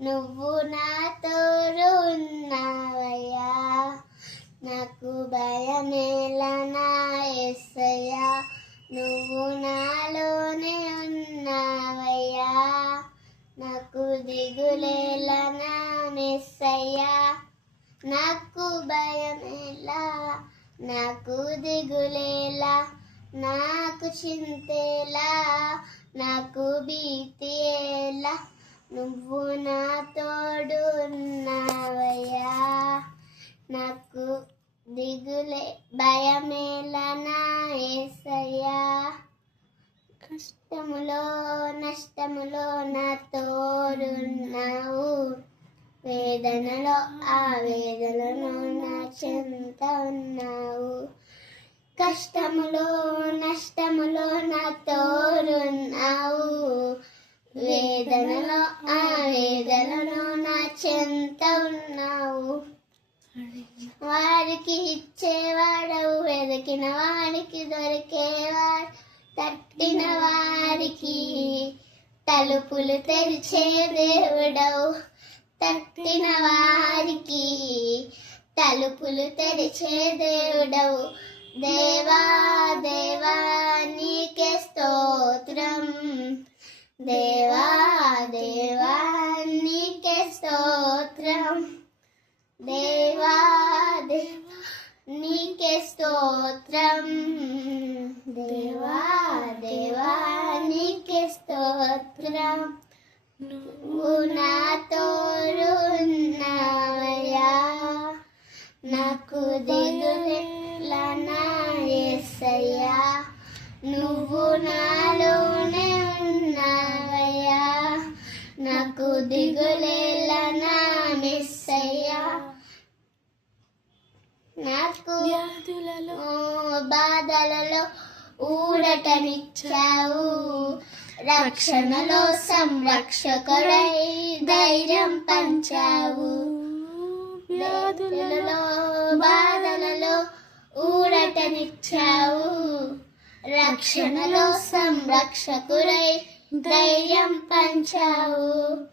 నువ్వు నాతో ఉన్నావయ్యా. నాకు భయమేలా నా ఎస్సయ్యా నువ్వు నాలోనే ఉన్నావయ్యా. నాకు దిగులేలా నా మెస్సయ్యా నాకు భయమేలా. నాకు దిగులేలా. నాకు చింతేలా. నాకు భీతి ఎలా నువ్వు నా తోడున్నావయ్యా. నాకు దిగులే భయమేలనా ఏసయ్యా. కష్టములో నష్టములో నా తోడున్నావు. వేదనలో ఆ వేదనలో నా చెంత ఉన్నావు. కష్టములో నష్టములో నా తోడున్నావు వేదనలో ఆ వేదనలో నా చెంత ఉన్నావు. వారికి ఇచ్చేవాడవు వెతికిన వాడికి దొరికేవాడు తట్టిన వారికి తలుపులు తెరిచే దేవుడవు. తట్టిన వారికి తలుపులు తెరిచే దేవుడవు. దేవా దేవా నీకే స్తోత్రం. దేవా దేవా నీకే స్తోత్రం. దేవా దేవా నీకే స్తోత్రం. దేవా దేవా నీకే స్తోత్రం. నువ్వు నాతో ఉన్నావయ్యా నాకు దిగుల నా ఎస్సయ్యా. నువ్వు నాలోనే దిగులేల నా మెస్సయ్యా. నాకు వ్యాధులలో బాధలలో ఊరటనిచ్చావు. రక్షణలో సంరక్షకుడై ధైర్యం పంచావు. వ్యాధులలో బాధలలో ఊరటనిచ్చావు. రక్షణలో సంరక్షకుడై ధైర్యం పంచావు.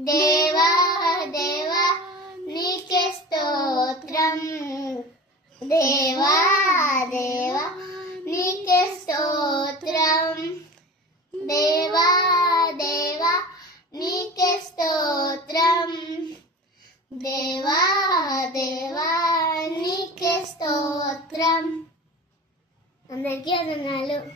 దేవా దేవా నీకే స్తోత్రం. దేవా దేవా నీకే స్తోత్రం. దేవా దేవా నీకే స్తోత్రం. దేవా దేవా నీకే స్తోత్రం. అందరికీ అదనాలు